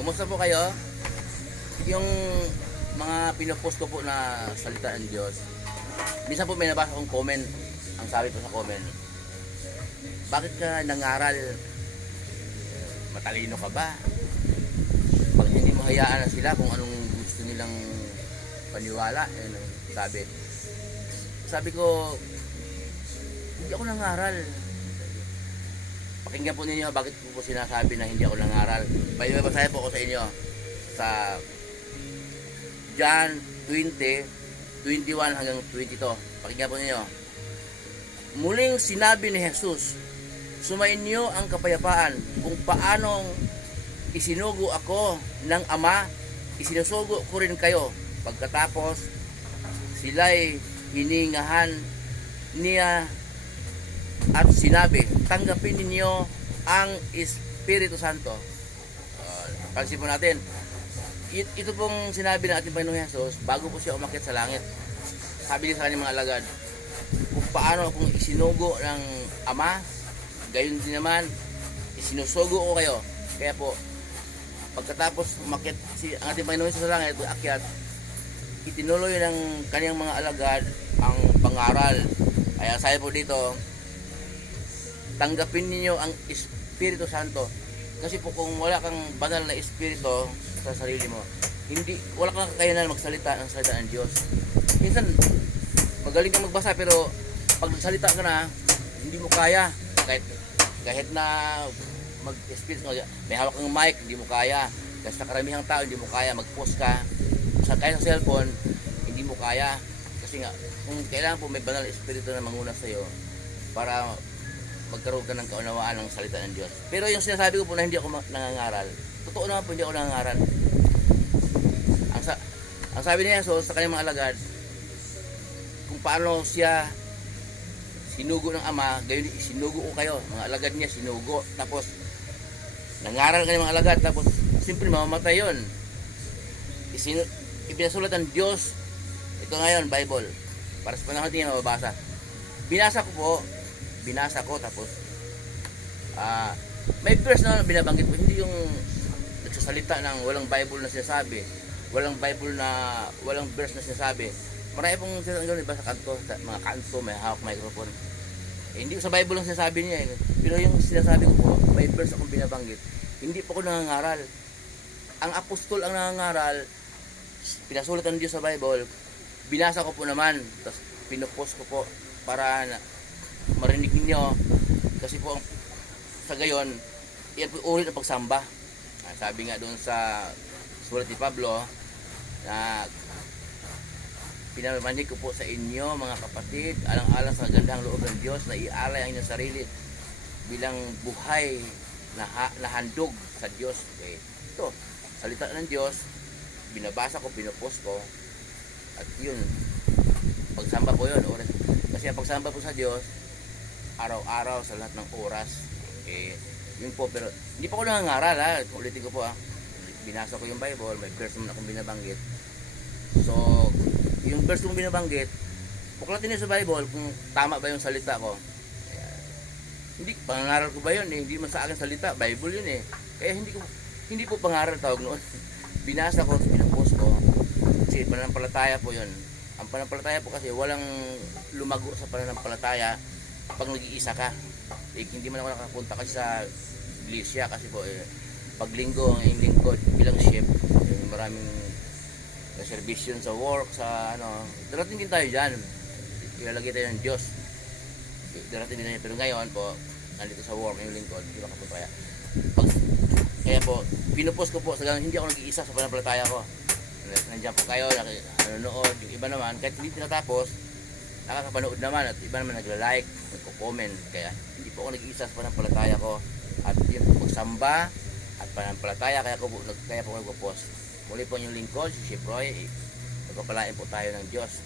Kumusta po kayo? Yung mga pinopost ko po na salita ng Diyos, minsan po may nabasa kong comment. Ang sabi po sa comment, bakit ka nangaral? Matalino ka ba? Pag hindi mo hayaan na sila kung anong gusto nilang paniwala, sabi. Sabi ko, hindi ako nangaral. Pakinggan po ninyo bakit ko po sinasabi na hindi ako nangaral. May babasahin po ako sa inyo sa John 20, 21 hanggang 22. Pakinggan po ninyo. Muling sinabi ni Jesus, sumainyo ang kapayapaan. Kung paanong isinugo ako ng Ama, isinusugo ko rin kayo. Pagkatapos, sila'y hiningahan niya at sinabi, tanggapin ninyo ang Espiritu Santo. Pag-isip po natin, ito pong sinabi ng ating Panginoong Hesus bago po siya umakyat sa langit. Sabi niya sa kanyang mga alagad, kung paano akong isinugo ng Ama, gayon din naman, isinusugo ko kayo. Kaya po, pagkatapos umakyat ang ating Panginoong Hesus sa langit, akyat, itinuloy ng kanyang mga alagad ang pangaral. Kaya sabi po dito, tanggapin niyo ang Espiritu Santo. Kasi po kung wala kang banal na Espiritu sa sarili mo, wala kang kakayanan magsalita ng salita ng Diyos. Minsan, magaling kang magbasa pero pag salita ka na, hindi mo kaya. Kahit na mag-Espiritu, may hawak kang mic, hindi mo kaya. Kasi sa karamihang tao, hindi mo kaya. Mag-post ka. Kahit sa cellphone, hindi mo kaya. Kasi nga, kung kailangan po may banal na Espiritu na manguna sa iyo para magkaroon ka ng kaunawaan ng salita ng Diyos. Pero yung sinasabi ko po na hindi ako nangangaral, totoo naman po hindi ako nangangaral. Ang sabi niya sa kanyang mga alagad, kung paano siya sinugo ng Ama, gayon sinugo ko kayo. Mga alagad niya sinugo, tapos nangaral ka ng mga alagad, tapos simple mamamatay yun. Ipinasulat ng Diyos, ito ngayon, Bible, para sa panahon natin mababasa. Binasa ko tapos may verse na binabanggit ko, hindi yung nagsasalita ng walang Bible na sinasabi, walang verse na sinasabi. Marami pong sinasabi iba sa kanto, sa mga kanto, may hawak microphone. Hindi sa Bible lang sinasabi niya pero yung sinasabi ko po, may verse akong binabanggit. Hindi po ako nangangaral. Ang apostol ang nangangaral, pinasulat ng Diyos sa Bible, binasa ko po naman, tapos pinupost ko po para marinig niyo. Kasi po sa gayon, yan po ulit ang pagsamba. Sabi nga doon sa sulat ni Pablo na pinamanig ko po sa inyo mga kapatid, alang-alang sa gandang loob ng Diyos na ialay ang inyong sarili bilang buhay na handog sa Diyos. Okay. Ito, salita ng Diyos, binabasa ko, pinupost ko, at yun, pagsamba po yun. Kasi ang pagsamba po sa Diyos, araw-araw sa lahat ng oras. Yun po, pero hindi pa ako nangangaral. Ulitin ko po binasa ko yung Bible, may verse naman akong binabanggit. So, yung verse kong binabanggit, buklatin niyo sa Bible kung tama ba yung salita ko. Hindi, pangaral ko ba yun hindi man sa akin salita, Bible yun Kaya hindi po pangaral tawag noon. Binasa ko, pinapost ko. Kasi pananampalataya po yun. Ang pananampalataya po kasi walang lumago sa pananampalataya pag nag-iisa ka. Hindi man ako nakapunta kasi sa iglesia kasi po pag linggo ang lingkod bilang chef, maraming servisyon sa work, sa darating din tayo dyan, ilalagay tayo ng Diyos, darating din tayo. Pero ngayon po nandito sa work yung lingkod, hindi makapunta kaya po pinupost ko po sa ganun, hindi ako nag-iisa sa pananampalataya ko. Nandiyan po kayo nanonood, yung iba naman kahit hindi tinatapos nakakapanood naman, at iba naman nagla-like, nagko-comment. Kaya hindi po ako nag-iisa sa pananampalataya ko, at yun po pagsamba at pananampalataya, kaya po nagpo-post. Muli po yung lingkod, si Chef Roy, nagpapalain po tayo ng Diyos.